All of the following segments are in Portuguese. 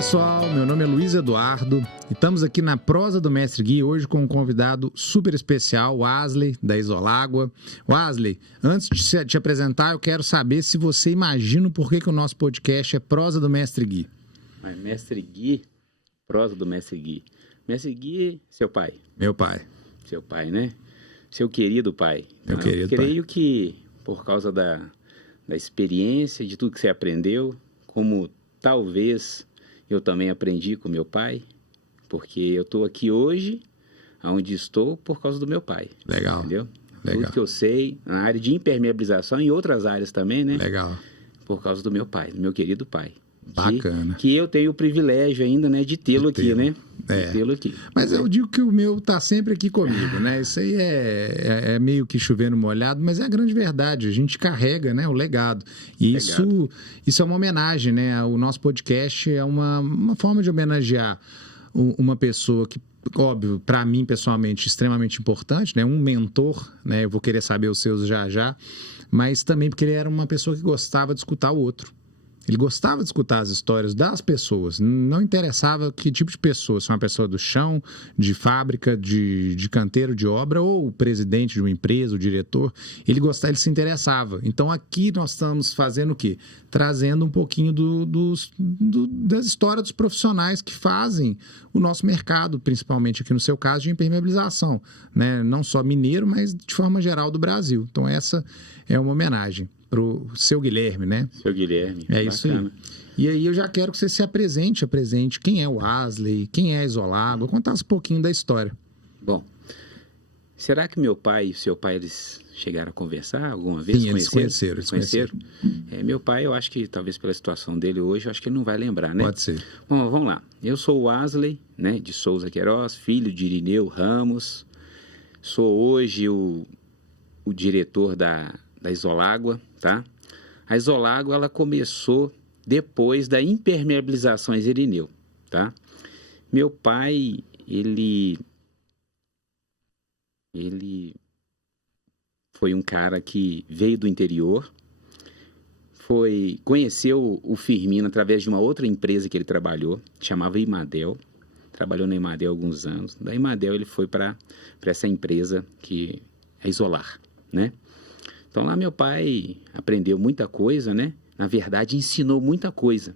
pessoal, meu nome é Luiz Eduardo e estamos aqui na Prosa do Mestre Gui hoje com um convidado super especial, o Wasley, da Isolágua. Wasley, antes de te apresentar, eu quero saber se você imagina o porquê que o nosso podcast é Prosa do Mestre Gui. Mas Mestre Gui, Prosa do Mestre Gui. Mestre Gui, seu pai. Meu pai. Seu pai, né? Seu querido pai. Meu querido pai. Eu creio que por causa da experiência, de tudo que você aprendeu, como talvez eu também aprendi com meu pai, porque eu estou aqui hoje, onde estou, por causa do meu pai. Legal. Entendeu? Legal. Tudo que eu sei, na área de impermeabilização e em outras áreas também, né? Legal. Por causa do meu pai, do meu querido pai. Bacana. Que eu tenho o privilégio ainda, né, de tê-lo aqui, né? É. De tê-lo aqui. Mas eu digo que o meu tá sempre aqui comigo, né? Isso aí é meio que chovendo molhado, mas é a grande verdade. A gente carrega, né, o legado. E isso é uma homenagem, né? O nosso podcast é uma forma de homenagear uma pessoa que, óbvio, para mim pessoalmente extremamente importante, né? Um mentor, né? Eu vou querer saber os seus já, mas também porque ele era uma pessoa que gostava de escutar o outro. Ele gostava de escutar as histórias das pessoas, não interessava que tipo de pessoa, se uma pessoa do chão, de fábrica, de canteiro de obra ou o presidente de uma empresa, o diretor, ele se interessava. Então aqui nós estamos fazendo o quê? Trazendo um pouquinho das histórias dos profissionais que fazem o nosso mercado, principalmente aqui no seu caso de impermeabilização, né? Não só mineiro, mas de forma geral do Brasil. Então essa é uma homenagem pro seu Guilherme, né? Seu Guilherme. É isso aí. E aí eu já quero que você se apresente quem é o Wasley, quem é a Isolágua, contasse um pouquinho da história. Bom, será que meu pai e seu pai, eles chegaram a conversar alguma vez? Sim, eles conheceram. Meu pai, eu acho que talvez pela situação dele hoje, eu acho que ele não vai lembrar, né? Pode ser. Bom, vamos lá. Eu sou o Wasley, né, de Souza Queiroz, filho de Irineu Ramos. Sou hoje o diretor da Isolágua, tá? A Isolágua, ela começou depois da impermeabilização Irineu, tá? Meu pai, ele foi um cara que veio do interior, conheceu o Firmino através de uma outra empresa que ele trabalhou, chamava Imadel. Trabalhou na Imadel há alguns anos. Da Imadel ele foi para essa empresa que é Isolar, né? Então lá meu pai aprendeu muita coisa, né? Na verdade, ensinou muita coisa.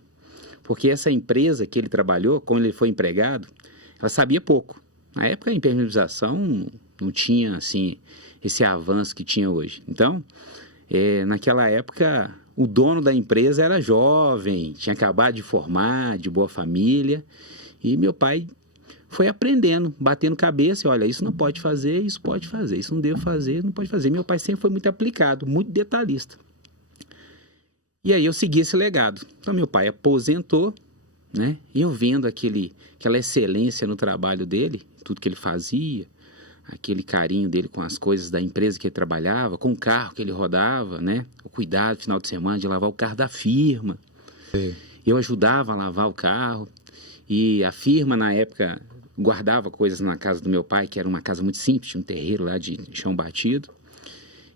Porque essa empresa que ele trabalhou, quando ele foi empregado, ela sabia pouco. Na época, a impermeabilização não tinha, assim, esse avanço que tinha hoje. Então, naquela época, o dono da empresa era jovem, tinha acabado de formar, de boa família. E meu pai foi aprendendo, batendo cabeça, e olha, isso não pode fazer, isso pode fazer, isso não deve fazer, não pode fazer. Meu pai sempre foi muito aplicado, muito detalhista. E aí eu segui esse legado. Então meu pai aposentou, né? E eu vendo aquela excelência no trabalho dele, tudo que ele fazia, aquele carinho dele com as coisas da empresa que ele trabalhava, com o carro que ele rodava, né? O cuidado no final de semana de lavar o carro da firma. Sim. Eu ajudava a lavar o carro. E a firma, na época, guardava coisas na casa do meu pai, que era uma casa muito simples, tinha um terreiro lá de chão batido.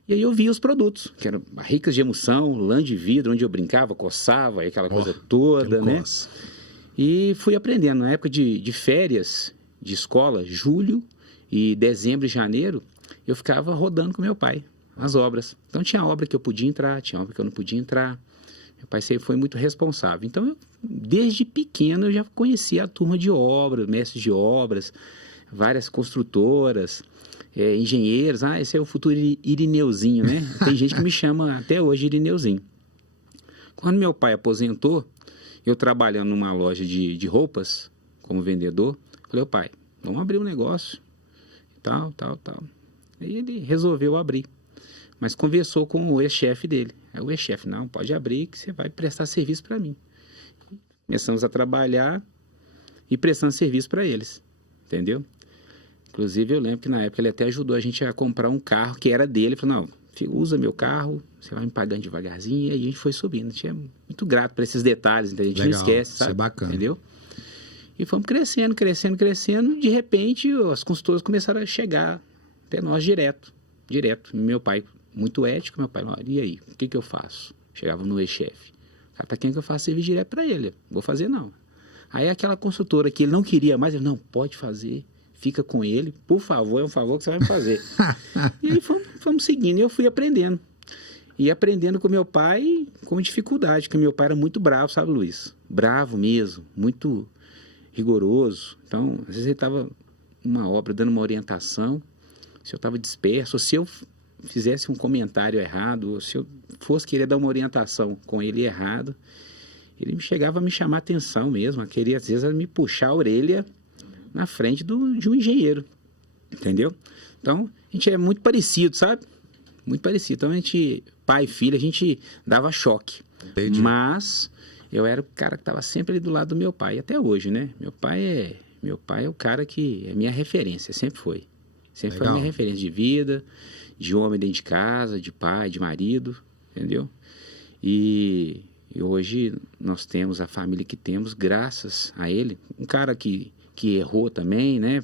E aí eu via os produtos, que eram barricas de emulsão, lã de vidro, onde eu brincava, coçava, aquela coisa toda, né? E fui aprendendo. Na época de férias de escola, julho e dezembro e janeiro, eu ficava rodando com meu pai as obras. Então tinha obra que eu podia entrar, tinha obra que eu não podia entrar. Meu pai sempre foi muito responsável. Então, desde pequeno, eu já conhecia a turma de obras, mestres de obras, várias construtoras, engenheiros. Ah, esse é o futuro Irineuzinho, né? Tem gente que me chama até hoje Irineuzinho. Quando meu pai aposentou, eu trabalhando numa loja de roupas, como vendedor, falei, pai, vamos abrir um negócio, tal. Aí ele resolveu abrir. Mas conversou com o ex-chefe dele. Aí o ex-chefe, não, pode abrir que você vai prestar serviço para mim. Começamos a trabalhar e prestando serviço para eles, entendeu? Inclusive eu lembro que na época ele até ajudou a gente a comprar um carro que era dele. Ele falou, não, usa meu carro, você vai me pagando devagarzinho. E aí a gente foi subindo. A gente é muito grato por esses detalhes, então a gente não esquece, sabe? Isso é bacana. Entendeu? E fomos crescendo. De repente as consultoras começaram a chegar até nós direto. Meu pai, muito ético, meu pai, e aí, o que eu faço? Chegava no ex-chefe. O cara tá querendo que eu faça serviço direto para ele. Vou fazer não. Aí aquela construtora que ele não queria mais, ele, não, pode fazer, fica com ele, por favor, é um favor que você vai me fazer. E aí fomos seguindo, e eu fui aprendendo. E aprendendo com meu pai com dificuldade, porque meu pai era muito bravo, sabe, Luiz? Bravo mesmo, muito rigoroso. Então, às vezes ele estava numa obra dando uma orientação, se eu estava disperso, ou se eu fizesse um comentário errado, ou se eu fosse querer dar uma orientação com ele errado, ele chegava a me chamar a atenção mesmo, a querer às vezes me puxar a orelha na frente de um engenheiro, entendeu? Então, a gente é muito parecido, sabe? Muito parecido. Então, a gente, pai e filho, a gente dava choque. Entendi. Mas eu era o cara que estava sempre ali do lado do meu pai, até hoje, né? Meu pai é o cara que é minha referência, sempre foi. Sempre foi a minha referência de vida, de homem dentro de casa, de pai, de marido, entendeu? E hoje nós temos a família que temos graças a ele. Um cara que errou também, né?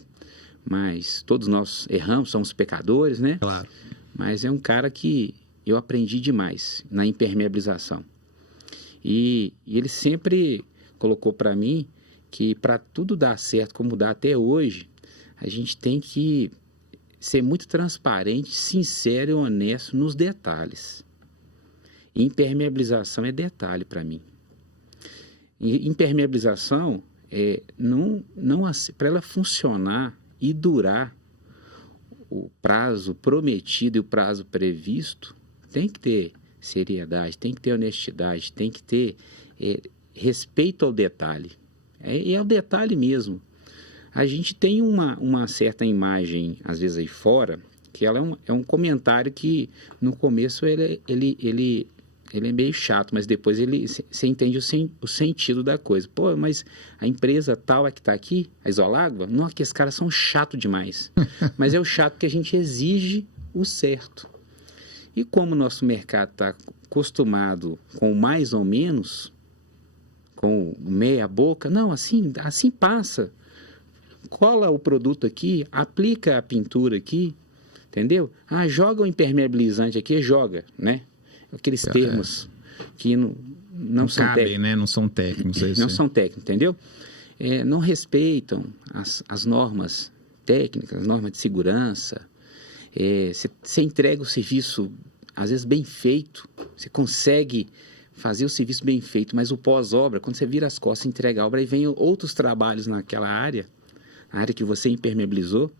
Mas todos nós erramos, somos pecadores, né? Claro. Mas é um cara que eu aprendi demais na impermeabilização. E ele sempre colocou para mim que para tudo dar certo, como dá até hoje, a gente tem que ser muito transparente, sincero e honesto nos detalhes. Impermeabilização é detalhe para mim. E impermeabilização, para ela funcionar e durar o prazo prometido e o prazo previsto, tem que ter seriedade, tem que ter honestidade, tem que ter respeito ao detalhe. É o detalhe mesmo. A gente tem uma certa imagem, às vezes aí fora, que ela é um comentário que no começo ele é meio chato, mas depois você entende o sentido da coisa. Pô, mas a empresa tal é que está aqui, a Isolágua, não, que esses caras são chatos demais. Mas é o chato que a gente exige o certo. E como o nosso mercado está acostumado com mais ou menos, com meia boca, não, assim passa. Cola o produto aqui, aplica a pintura aqui, entendeu? Ah, joga o impermeabilizante aqui, joga, né? Aqueles termos que não são cabem, né? Não são técnicos. Não são técnicos, entendeu? Não respeitam as normas técnicas, as normas de segurança. Você entrega o serviço, às vezes, bem feito. Você consegue fazer o serviço bem feito, mas o pós-obra, quando você vira as costas e entrega a obra, aí vem outros trabalhos naquela área, a área que você impermeabilizou,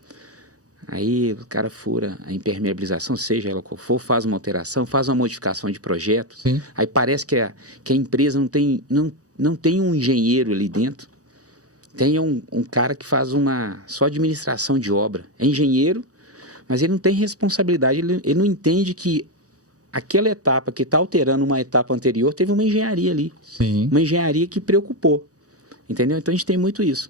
aí o cara fura a impermeabilização, seja ela qual for, faz uma alteração, faz uma modificação de projeto. Sim. Aí parece que a empresa não tem um engenheiro ali dentro, tem um cara que faz só administração de obra. É engenheiro, mas ele não tem responsabilidade, ele não entende que aquela etapa que está alterando uma etapa anterior, teve uma engenharia ali. Sim. Uma engenharia que preocupou, entendeu? Então a gente tem muito isso.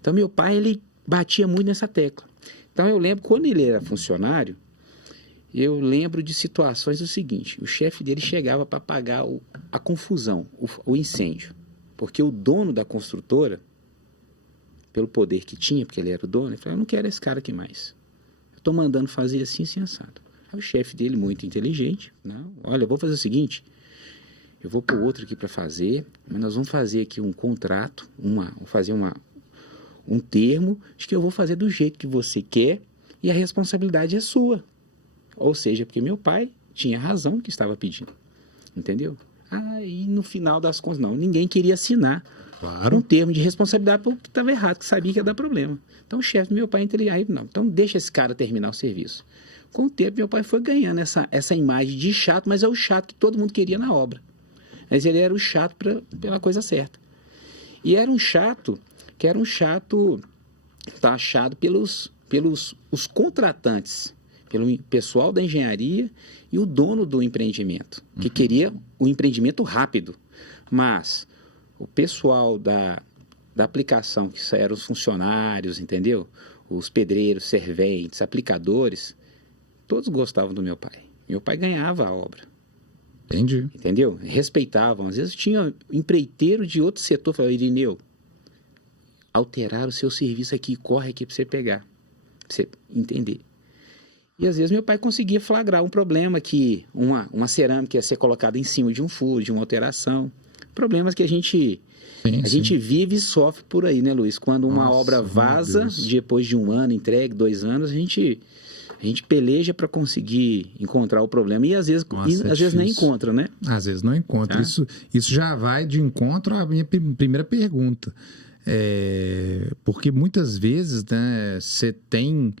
Então meu pai, ele batia muito nessa tecla. Então eu lembro, quando ele era funcionário, eu lembro de situações do seguinte, o chefe dele chegava para apagar a confusão, o incêndio, porque o dono da construtora, pelo poder que tinha, porque ele era o dono, ele falou, eu não quero esse cara aqui mais. Eu estou mandando fazer assim, assim, assado. Aí o chefe dele, muito inteligente, não, olha, eu vou fazer o seguinte, eu vou pôr outro aqui para fazer, mas nós vamos fazer aqui um contrato, um termo de que eu vou fazer do jeito que você quer e a responsabilidade é sua. Ou seja, porque meu pai tinha razão que estava pedindo. Entendeu? Aí no final das contas, ninguém queria assinar um termo de responsabilidade porque estava errado, que sabia que ia dar problema. Então o chefe do meu pai inteligente, então deixa esse cara terminar o serviço. Com o tempo, meu pai foi ganhando essa imagem de chato, mas é o chato que todo mundo queria na obra. Mas ele era o chato pela coisa certa. E era um chato taxado pelos os contratantes, pelo pessoal da engenharia e o dono do empreendimento, que queria o empreendimento rápido. Mas o pessoal da aplicação, que eram os funcionários, entendeu? Os pedreiros, serventes, aplicadores, todos gostavam do meu pai. Meu pai ganhava a obra. Entendi. Entendeu? Respeitavam. Às vezes tinha empreiteiro de outro setor, falava, Irineu, alterar o seu serviço aqui, corre aqui para você pegar, para você entender. E às vezes meu pai conseguia flagrar um problema que uma cerâmica ia ser colocada em cima de um furo, de uma alteração. Problemas que a gente vive e sofre por aí, né, Luiz? Quando uma obra vaza, depois de 1 ano, entregue, 2 anos, a gente peleja para conseguir encontrar o problema e às vezes, nem encontra, né? Às vezes não encontra. Isso já vai de encontro à minha primeira pergunta. Porque muitas vezes, né, você tem...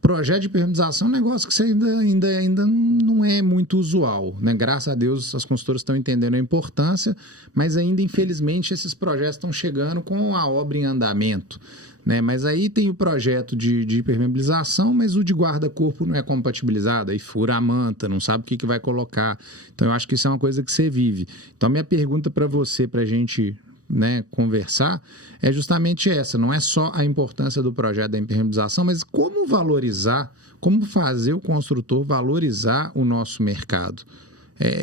projeto de impermeabilização é um negócio que você ainda não é muito usual, né? Graças a Deus as consultoras estão entendendo a importância, mas ainda, infelizmente, esses projetos estão chegando com a obra em andamento, né? Mas aí tem o projeto de impermeabilização, mas o de guarda-corpo não é compatibilizado, aí fura a manta, não sabe o que vai colocar. Então, eu acho que isso é uma coisa que você vive. Então, minha pergunta para você, para a gente... né, conversar, é justamente essa, não é só a importância do projeto da impermeabilização, mas como valorizar, como fazer o construtor valorizar o nosso mercado.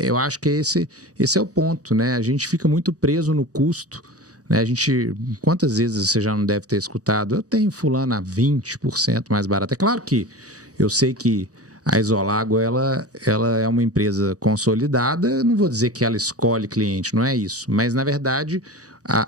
Eu acho que esse é o ponto, né? A gente fica muito preso no custo, né? Quantas vezes você já não deve ter escutado? Eu tenho fulano a 20% mais barato. É claro que eu sei que a Isolago, ela é uma empresa consolidada, não vou dizer que ela escolhe cliente, não é isso, mas na verdade,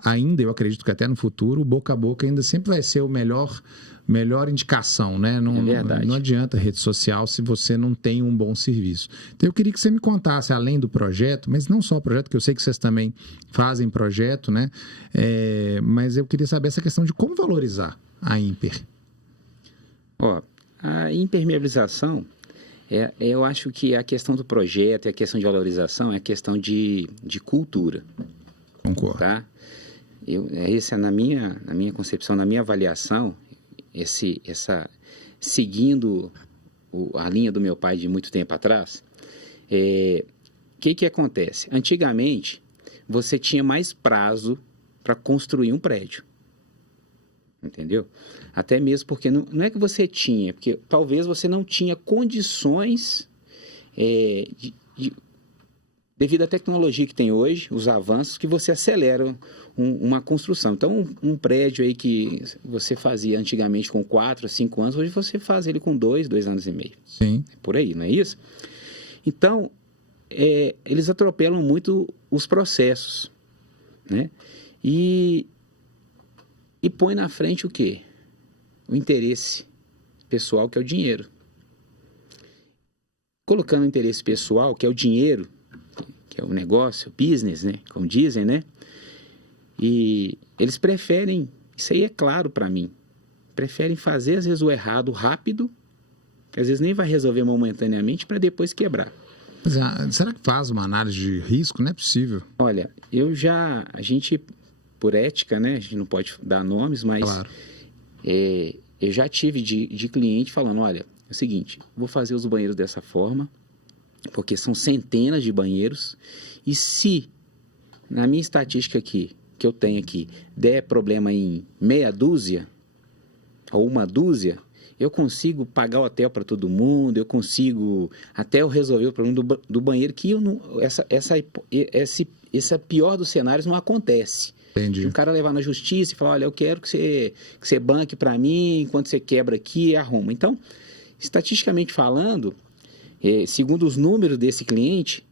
ainda eu acredito que até no futuro, o boca a boca ainda sempre vai ser o melhor indicação, né? Não adianta rede social se você não tem um bom serviço. Então eu queria que você me contasse, além do projeto, mas não só o projeto, que eu sei que vocês também fazem projeto, né? Mas eu queria saber essa questão de como valorizar a Imper. A impermeabilização, eu acho que a questão do projeto e a questão de valorização é questão de cultura. Concordo. Tá? Essa na minha concepção, na minha avaliação, seguindo a linha do meu pai de muito tempo atrás, que acontece? Antigamente, você tinha mais prazo para construir um prédio. Entendeu? Até mesmo porque não é que você tinha, porque talvez você não tinha condições devido à tecnologia que tem hoje, os avanços, que você acelera uma construção. Então, um prédio aí que você fazia antigamente com 4, 5 anos, hoje você faz ele com 2 anos e meio. Sim. Por aí, não é isso? Então, eles atropelam muito os processos, né? E põe na frente o quê? O interesse pessoal, que é o dinheiro. Colocando o interesse pessoal, que é o dinheiro, que é o negócio, o business, né? Como dizem, né? E eles preferem, isso aí é claro para mim, preferem fazer às vezes o errado rápido, que às vezes nem vai resolver momentaneamente, para depois quebrar. Mas, será que faz uma análise de risco? Não é possível. Olha, a gente... por ética, né? A gente não pode dar nomes, mas claro. Eu já tive de cliente falando, olha, é o seguinte, vou fazer os banheiros dessa forma, porque são centenas de banheiros, e se na minha estatística aqui, que eu tenho aqui, der problema em meia dúzia, ou uma dúzia, eu consigo pagar o hotel para todo mundo, eu consigo até eu resolver o problema do banheiro, que eu não, essa pior dos cenários não acontece. Entendi. O cara levar na justiça e falar, olha, eu quero que você banque para mim, enquanto você quebra aqui, arruma. Então, estatisticamente falando, segundo os números desse cliente,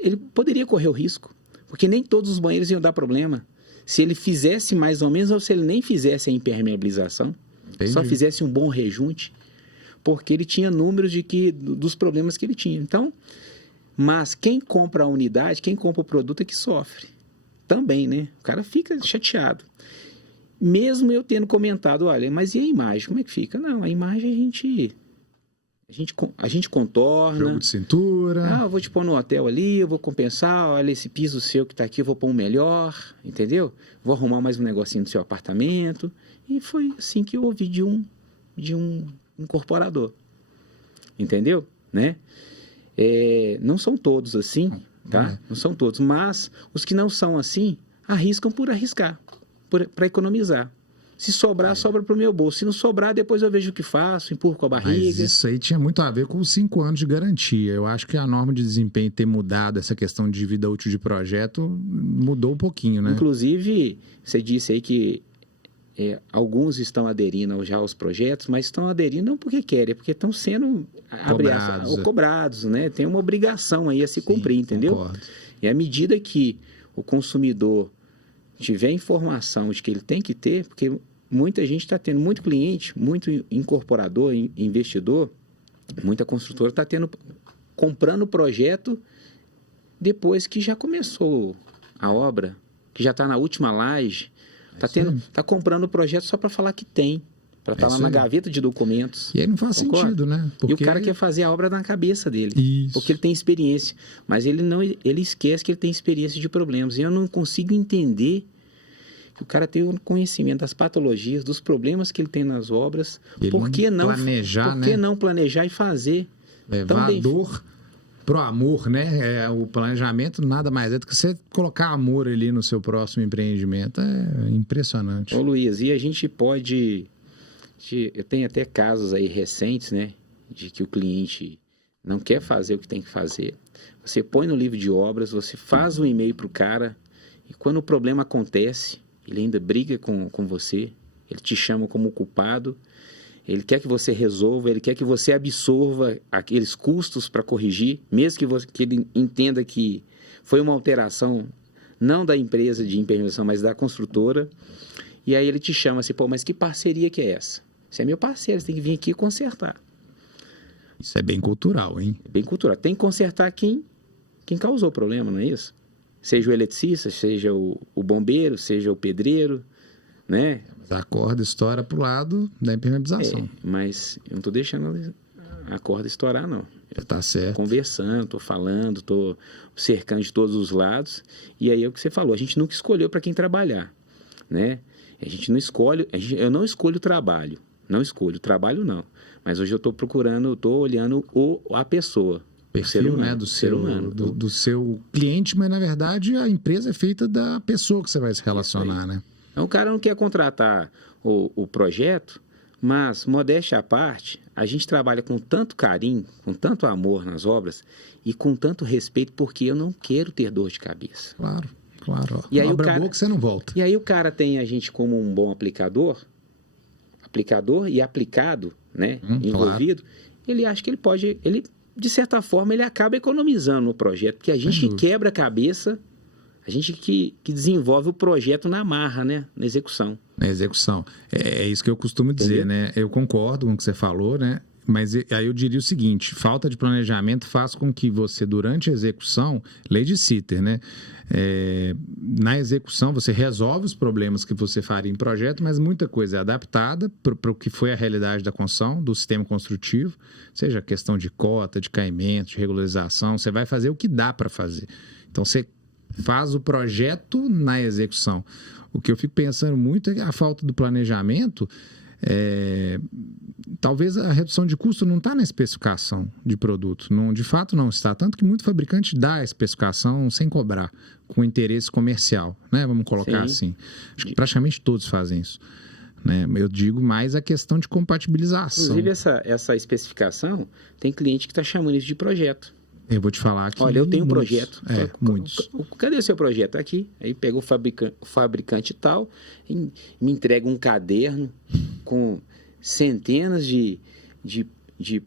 ele poderia correr o risco, porque nem todos os banheiros iam dar problema. Se ele fizesse mais ou menos, ou se ele nem fizesse a impermeabilização, Entendi. Só fizesse um bom rejunte, porque ele tinha números dos problemas que ele tinha. Então, mas quem compra a unidade, quem compra o produto é que sofre. Também, né? O cara fica chateado. Mesmo eu tendo comentado, olha, mas e a imagem? Como é que fica? Não, a imagem a gente contorna. Jogo de cintura. Eu vou te pôr no hotel ali, eu vou compensar, olha, esse piso seu que está aqui, eu vou pôr um melhor, entendeu? Vou arrumar mais um negocinho no seu apartamento. E foi assim que eu ouvi de um incorporador. Entendeu? Né? Não são todos assim, tá? Não são todos, mas os que não são assim, arriscam por arriscar, para economizar. Se sobrar, sobra para o meu bolso. Se não sobrar, depois eu vejo o que faço, empurro com a barriga. Mas isso aí tinha muito a ver com os 5 anos de garantia. Eu acho que a norma de desempenho ter mudado, essa questão de vida útil de projeto, mudou um pouquinho, né? Inclusive, você disse aí que alguns estão aderindo já aos projetos, mas estão aderindo não porque querem, é porque estão sendo cobrados, né? Tem uma obrigação aí a se cumprir, entendeu? Concordo. E à medida que o consumidor tiver informação de que ele tem que ter, porque muita gente está tendo, muito cliente, muito incorporador, investidor, muita construtora está comprando o projeto depois que já começou a obra, que já está na última laje, está comprando o projeto só para falar que tem, para estar lá na gaveta de documentos. E aí não faz sentido, né? Porque... E o cara quer fazer a obra na cabeça dele, porque ele tem experiência, mas ele esquece que ele tem experiência de problemas. E eu não consigo entender que o cara tem o conhecimento das patologias, dos problemas que ele tem nas obras. Por que não planejar e fazer? Valor pro amor, né? O planejamento nada mais é do que você colocar amor ali no seu próximo empreendimento. É impressionante. Ô Luiz, e a gente pode... Eu tenho até casos aí recentes, né? De que o cliente não quer fazer o que tem que fazer. Você põe no livro de obras, você faz um e-mail para o cara, e quando o problema acontece, ele ainda briga com você, ele te chama como culpado, ele quer que você resolva, ele quer que você absorva aqueles custos para corrigir, mesmo que ele entenda que foi uma alteração, não da empresa de impermeabilização, mas da construtora. E aí ele te chama assim, mas que parceria que é essa? Você é meu parceiro, você tem que vir aqui consertar. Isso é bem cultural, hein? É bem cultural. Tem que consertar quem causou o problema, não é isso? Seja o eletricista, seja o bombeiro, seja o pedreiro, né? A corda estoura para o lado da impermeabilização. Mas eu não estou deixando a corda estourar, não. Tá certo. Estou conversando, estou falando, estou cercando de todos os lados. E aí é o que você falou, a gente nunca escolheu para quem trabalhar, né? A gente não escolhe, eu não escolho o trabalho, não. Mas hoje eu estou procurando, estou olhando a pessoa. Perfil, humano, né, do seu cliente, mas na verdade a empresa é feita da pessoa que você vai se relacionar, né? Então o cara não quer contratar o projeto, mas, modéstia à parte, a gente trabalha com tanto carinho, com tanto amor nas obras e com tanto respeito, porque eu não quero ter dor de cabeça. Claro. Ó. E aí obra boa que você não volta. E aí o cara tem a gente como um bom aplicador e aplicado, né, envolvido, claro. Ele acha que ele pode, de certa forma, ele acaba economizando no projeto, porque a gente que quebra a cabeça, a gente que desenvolve o projeto na marra, né, na execução. Na execução. É isso que eu costumo dizer, né? Eu concordo com o que você falou, né? Mas aí eu diria o seguinte, falta de planejamento faz com que você, durante a execução, lei de Sitter, né? Na execução, você resolve os problemas que você faria em projeto, mas muita coisa é adaptada para o que foi a realidade da construção, do sistema construtivo, seja questão de cota, de caimento, de regularização, você vai fazer o que dá para fazer. Então, você faz o projeto na execução. O que eu fico pensando muito é que a falta do planejamento... talvez a redução de custo não está na especificação de produto, não, de fato não está, tanto que muito fabricante dá a especificação sem cobrar, com interesse comercial, né? Vamos colocar assim, acho que praticamente todos fazem isso, né? Eu digo mais a questão de compatibilização. Inclusive essa especificação, tem cliente que está chamando isso de projeto. Eu vou te falar que... Olha, eu tenho um projeto. Muitos. Cadê o seu projeto? Aqui. Aí pega o fabricante tal, e me entrega um caderno com centenas de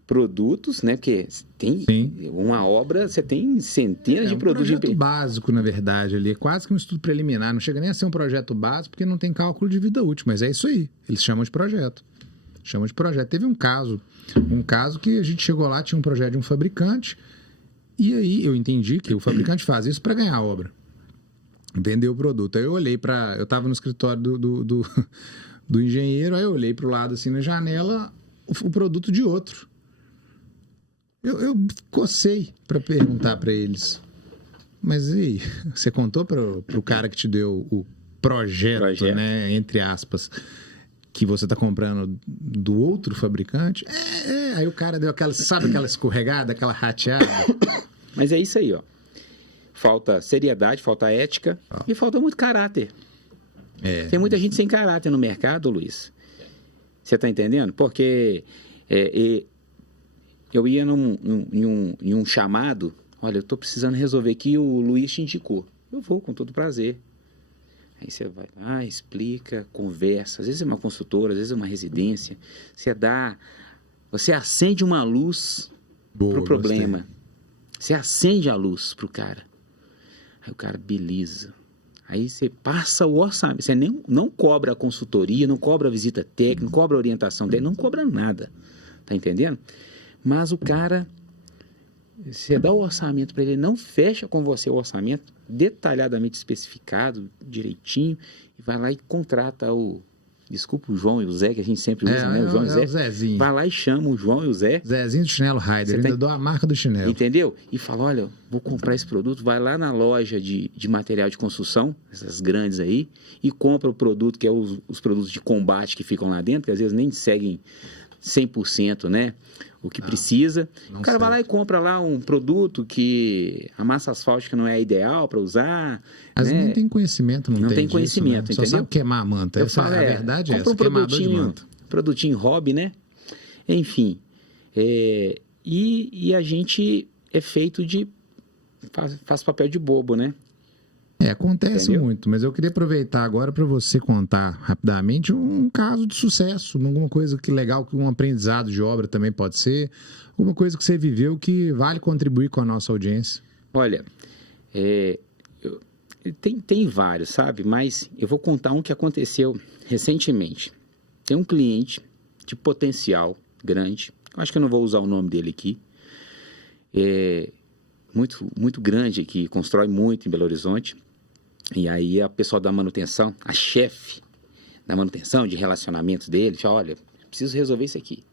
produtos, né? Porque tem uma obra, você tem centenas de produtos. É um projeto básico, na verdade, ali. É quase que um estudo preliminar. Não chega nem a ser um projeto básico, porque não tem cálculo de vida útil. Mas é isso aí. Eles chamam de projeto. Teve um caso que a gente chegou lá, tinha um projeto de um fabricante... E aí eu entendi que o fabricante faz isso para ganhar a obra, vender o produto. Aí eu olhei eu estava no escritório do engenheiro, aí eu olhei para o lado assim na janela, o produto de outro. Eu cocei para perguntar para eles, mas e aí, você contou para o cara que te deu o projeto, né, entre aspas, que você está comprando do outro fabricante? Aí o cara deu aquela escorregada, aquela rateada. Mas é isso aí, ó. Falta seriedade, falta ética e falta muito caráter. Tem muita gente sem caráter no mercado, Luiz. Você está entendendo? Porque eu ia em um chamado, olha, eu estou precisando resolver aqui, o Luiz te indicou. Eu vou, com todo prazer. Aí você vai, explica, conversa. Às vezes é uma construtora, às vezes é uma residência. Você acende uma luz pro problema. Gostei. Você acende a luz pro cara. Aí o cara, beleza. Aí você passa o orçamento, você não cobra a consultoria, não cobra a visita técnica, não cobra a orientação dele, não cobra nada, tá entendendo? Mas o cara, você dá o orçamento para ele, não fecha com você o orçamento, detalhadamente especificado, direitinho, e vai lá e contrata desculpa o João e o Zé, que a gente sempre usa, né? O João e o Zé. O Zezinho. Vai lá e chama o João e o Zé. Zezinho do chinelo Raider, ainda dou a marca do chinelo. Entendeu? E fala, olha, vou comprar esse produto, vai lá na loja de material de construção, essas grandes aí, e compra o produto, que é os produtos de combate que ficam lá dentro, que às vezes nem seguem 100%, né? O que precisa. O cara vai lá e compra lá um produto que a massa asfáltica não é ideal para usar. Mas né? nem tem conhecimento, não tem conhecimento, disso, né? Só sabe queimar a manta. Essa é a verdade, compra um produtinho hobby, né? Enfim. E a gente é feito de... faz papel de bobo, né? Acontece Entendeu? muito, mas eu queria aproveitar agora para você contar rapidamente um caso de sucesso, alguma coisa que legal, um aprendizado de obra também pode ser, alguma coisa que você viveu que vale contribuir com a nossa audiência. Olha, tem vários, sabe? Mas eu vou contar um que aconteceu recentemente. Tem um cliente de potencial grande, acho que eu não vou usar o nome dele aqui, muito, muito grande aqui, constrói muito em Belo Horizonte. E aí a pessoa da manutenção, a chefe da manutenção, de relacionamentos dele, fala, olha, preciso resolver isso aqui.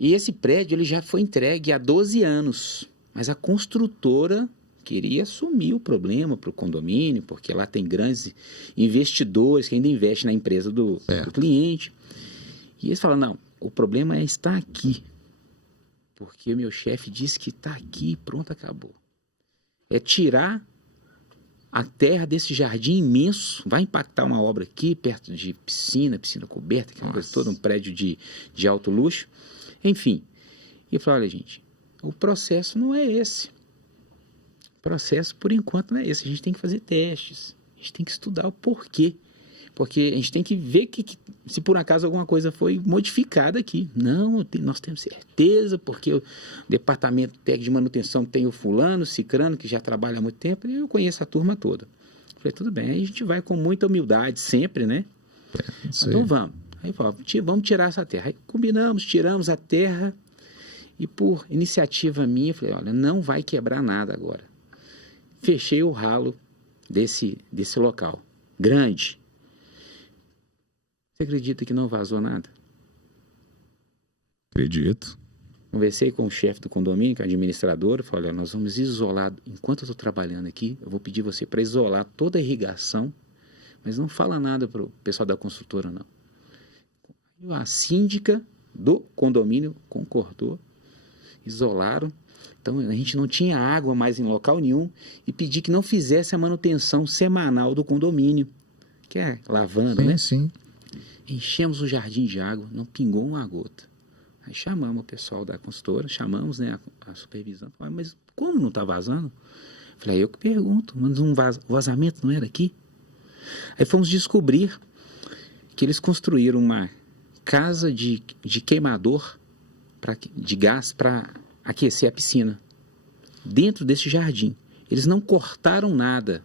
E esse prédio ele já foi entregue há 12 anos, mas a construtora queria assumir o problema para o condomínio, porque lá tem grandes investidores que ainda investem na empresa do cliente. E eles falam, não, o problema está aqui, porque o meu chefe disse que está aqui, pronto, acabou. É tirar a terra desse jardim imenso, vai impactar uma obra aqui, perto de piscina coberta, que é uma coisa toda, um prédio de alto luxo. Enfim, e eu falei, olha gente, o processo não é esse. O processo, por enquanto, não é esse. A gente tem que fazer testes, a gente tem que estudar o porquê. Porque a gente tem que ver se por acaso alguma coisa foi modificada aqui. Não, nós temos certeza, porque o departamento técnico de manutenção tem o fulano, cicrano, que já trabalha há muito tempo, e eu conheço a turma toda. Falei, tudo bem, aí a gente vai com muita humildade sempre, né? Então vamos. Aí vamos tirar essa terra. Aí combinamos, tiramos a terra, e por iniciativa minha, falei, olha, não vai quebrar nada agora. Fechei o ralo desse local. Grande. Você acredita que não vazou nada? Acredito. Conversei com o chefe do condomínio, que é a administradora, falei, olha, nós vamos isolar, enquanto eu estou trabalhando aqui, eu vou pedir você para isolar toda a irrigação, mas não fala nada para o pessoal da construtora, não. A síndica do condomínio concordou, isolaram, então a gente não tinha água mais em local nenhum e pedi que não fizesse a manutenção semanal do condomínio, que é lavando, sim, né? Sim. Enchemos o jardim de água, não pingou uma gota. Aí chamamos o pessoal da consultora, chamamos, né, a supervisão. Falei, mas como não está vazando? Falei, eu que pergunto, mas o vazamento não era aqui? Aí fomos descobrir que eles construíram uma casa de queimador de gás para aquecer a piscina dentro desse jardim. Eles não cortaram nada.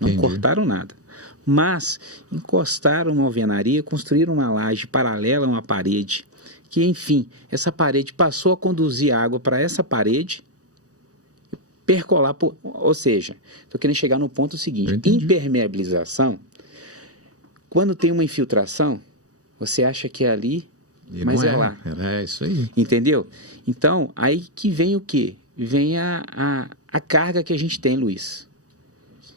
Não cortaram nada. Mas encostaram uma alvenaria, construíram uma laje paralela a uma parede, que, enfim, essa parede passou a conduzir água para essa parede, percolar, ou seja, estou querendo chegar no ponto seguinte, impermeabilização, quando tem uma infiltração, você acha que é ali, mas é lá. É isso aí. Entendeu? Então, aí que vem o quê? Vem a carga que a gente tem, Luiz.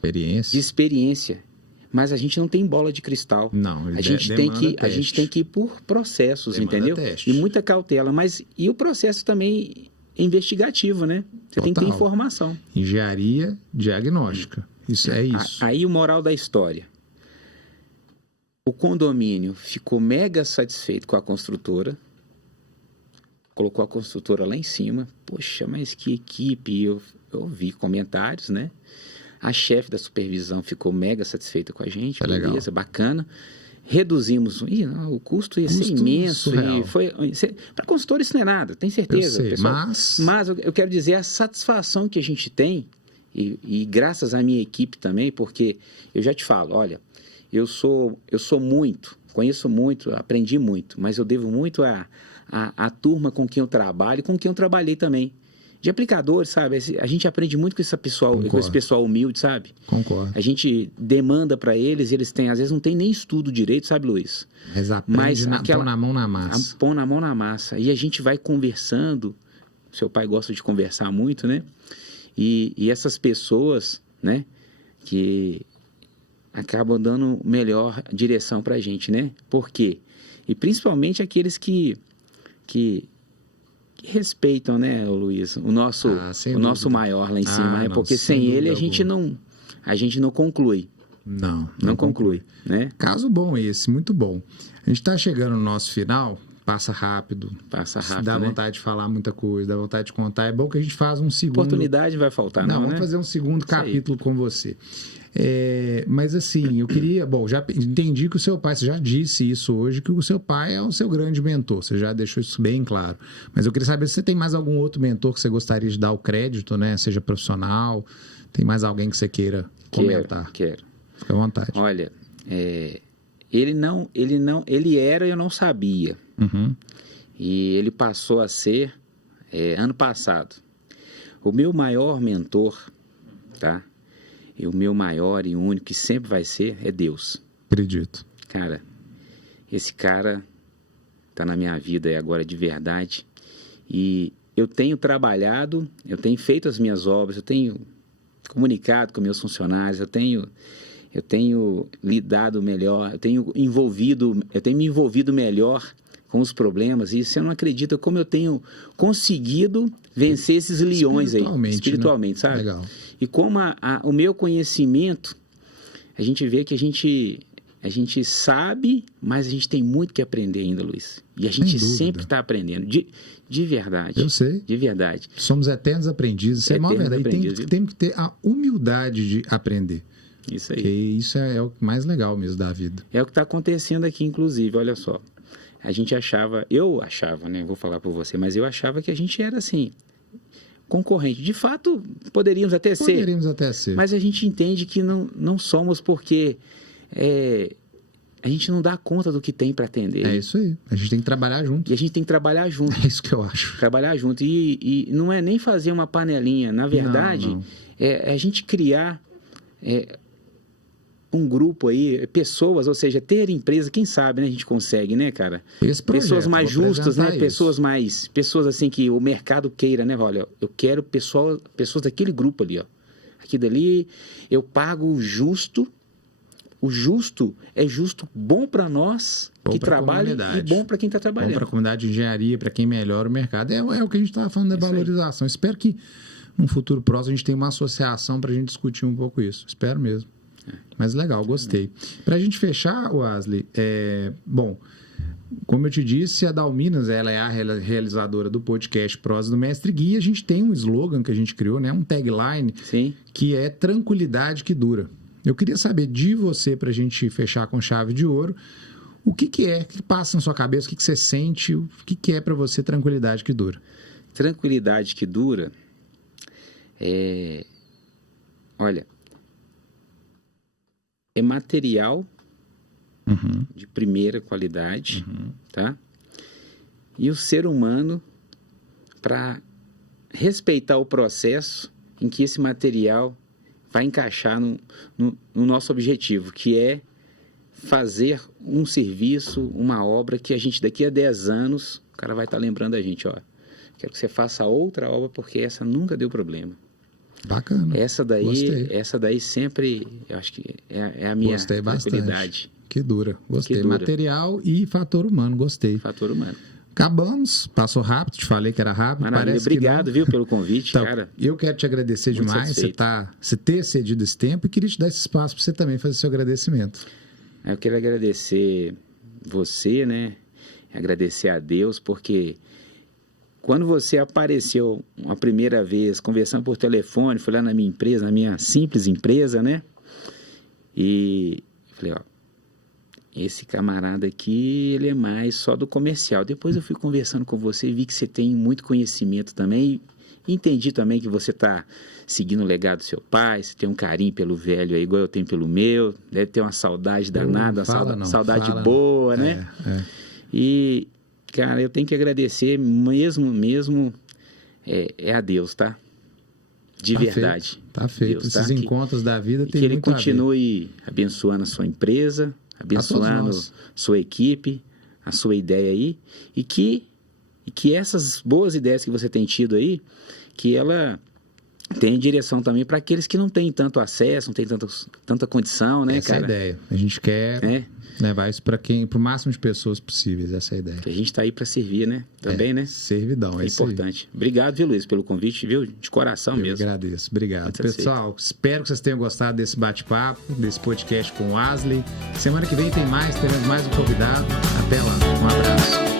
De experiência. Mas a gente não tem bola de cristal. Não, a gente tem que ir por processos, entendeu? Teste. E muita cautela. Mas e o processo também investigativo, né? Você tem que ter informação. Engenharia diagnóstica. Isso é isso. Aí o moral da história. O condomínio ficou mega satisfeito com a construtora. Colocou a construtora lá em cima. Poxa, mas que equipe! Eu ouvi comentários, né? A chefe da supervisão ficou mega satisfeita com a gente. Beleza, legal. Bacana. Reduzimos. O custo ia ser imenso. Para consultor isso não é nada, tem certeza. Eu sei, mas eu quero dizer, a satisfação que a gente tem e graças à minha equipe também, porque eu já te falo, olha, eu sou muito, conheço muito, aprendi muito, mas eu devo muito à turma com quem eu trabalho e com quem eu trabalhei também. De aplicadores, sabe? A gente aprende muito com esse pessoal humilde, sabe? Concordo. A gente demanda para eles, eles têm, às vezes não tem nem estudo direito, sabe, Luiz? Mas aprende pôr na mão na massa. Pôr na mão na massa. E a gente vai conversando, seu pai gosta de conversar muito, né? E essas pessoas, né, que acabam dando melhor direção pra gente, né? Por quê? E principalmente aqueles que respeitam, né, Luiz, o nosso maior lá em cima, né? Porque sem ele a gente não conclui. Não conclui, né? Caso bom esse, muito bom. A gente está chegando no nosso final, passa rápido. Dá vontade de falar muita coisa, dá vontade de contar. É bom que a gente faça um segundo... Oportunidade vai faltar, não, vamos fazer um segundo capítulo com você. Mas assim, eu queria... Bom, já entendi que o seu pai, você já disse isso hoje, que o seu pai é o seu grande mentor, você já deixou isso bem claro. Mas eu queria saber se você tem mais algum outro mentor que você gostaria de dar o crédito, né? Seja profissional, tem mais alguém que você queira comentar? Quero. Fica à vontade. Olha, ele era, eu não sabia. Uhum. E ele passou a ser ano passado. O meu maior mentor, tá? E o meu maior e único, que sempre vai ser, é Deus. Acredito. Cara, esse cara tá na minha vida agora de verdade. E eu tenho trabalhado, eu tenho feito as minhas obras, eu tenho comunicado com meus funcionários, eu tenho lidado melhor, eu tenho me envolvido melhor com os problemas, e você não acredita como eu tenho conseguido vencer esses leões aí, espiritualmente, né? Sabe? Legal. E como o meu conhecimento, a gente vê que a gente sabe, mas a gente tem muito que aprender ainda, Luiz. E a gente sempre está aprendendo, de verdade. Eu sei. De verdade. Somos eternos aprendizes, isso é uma verdade. E temos que ter a humildade de aprender. Isso aí. Porque isso é o mais legal mesmo da vida. É o que está acontecendo aqui, inclusive, olha só. Eu achava, né? Vou falar por você, mas eu achava que a gente era assim, concorrente. De fato, poderíamos até ser. Mas a gente entende que não somos, porque a gente não dá conta do que tem para atender. É isso aí. A gente tem que trabalhar junto. E a gente tem que trabalhar junto. É isso que eu acho. Trabalhar junto. E não é nem fazer uma panelinha. Na verdade, não. É a gente criar um grupo aí, pessoas, ou seja, ter empresa, quem sabe, né? A gente consegue, né, cara? Pessoas mais justas, né? Pessoas assim que o mercado queira, né? Olha, eu quero pessoas daquele grupo ali, ó. Aqui dali, eu pago o justo. O justo é justo, bom para nós que trabalham e bom para quem está trabalhando. Bom para a comunidade de engenharia, para quem melhora o mercado. É o que a gente estava falando da valorização. Aí. Espero que num futuro próximo a gente tenha uma associação para a gente discutir um pouco isso. Espero mesmo. Mas legal, gostei. Para a gente fechar, Wesley, bom, como eu te disse, a Dalminas, ela é a realizadora do podcast Prosa do Mestre Gui. A gente tem um slogan que a gente criou, né? Um tagline. Sim. Que é tranquilidade que dura. Eu queria saber de você, para a gente fechar com chave de ouro, o que passa na sua cabeça, o que você sente, o que é para você tranquilidade que dura? Tranquilidade que dura olha, é material de primeira qualidade, tá? E o ser humano, para respeitar o processo em que esse material vai encaixar no nosso objetivo, que é fazer um serviço, uma obra que a gente, daqui a 10 anos, o cara vai estar lembrando a gente, ó, quero que você faça outra obra, porque essa nunca deu problema. Bacana. Essa daí sempre, eu acho que é a minha tranquilidade. Que dura. Gostei. Que dura. Material e fator humano, gostei. Fator humano. Acabamos, passou rápido, te falei que era rápido. Maravilha, obrigado, viu, pelo convite, então, cara. Eu quero te agradecer demais, você ter cedido esse tempo, e queria te dar esse espaço para você também fazer seu agradecimento. Eu quero agradecer você, né? Agradecer a Deus, porque quando você apareceu uma primeira vez, conversando por telefone, foi lá na minha empresa, na minha simples empresa, né? E falei, ó, esse camarada aqui, ele é mais só do comercial. Depois eu fui conversando com você e vi que você tem muito conhecimento também. Entendi também que você está seguindo o legado do seu pai, você tem um carinho pelo velho aí, igual eu tenho pelo meu, deve ter uma saudade danada, saudade boa, né? E, cara, eu tenho que agradecer mesmo a Deus, tá? De verdade. Tá feito. Deus, esses encontros da vida tem muito a ver. Que Ele continue abençoando a sua empresa, abençoando sua equipe, a sua ideia aí, e que essas boas ideias que você tem tido aí, que ela tem direção também para aqueles que não têm tanto acesso, não têm tanta condição, né, cara? Essa é a ideia. A gente quer levar isso para o máximo de pessoas possíveis, essa é a ideia. Que a gente está aí para servir, né? Também, né? Servidão, é importante. Obrigado, viu, Luiz, pelo convite, viu? De coração mesmo. Eu agradeço. Obrigado. Pessoal, espero que vocês tenham gostado desse bate-papo, desse podcast com o Asley. Semana que vem tem mais, teremos mais um convidado. Até lá. Um abraço.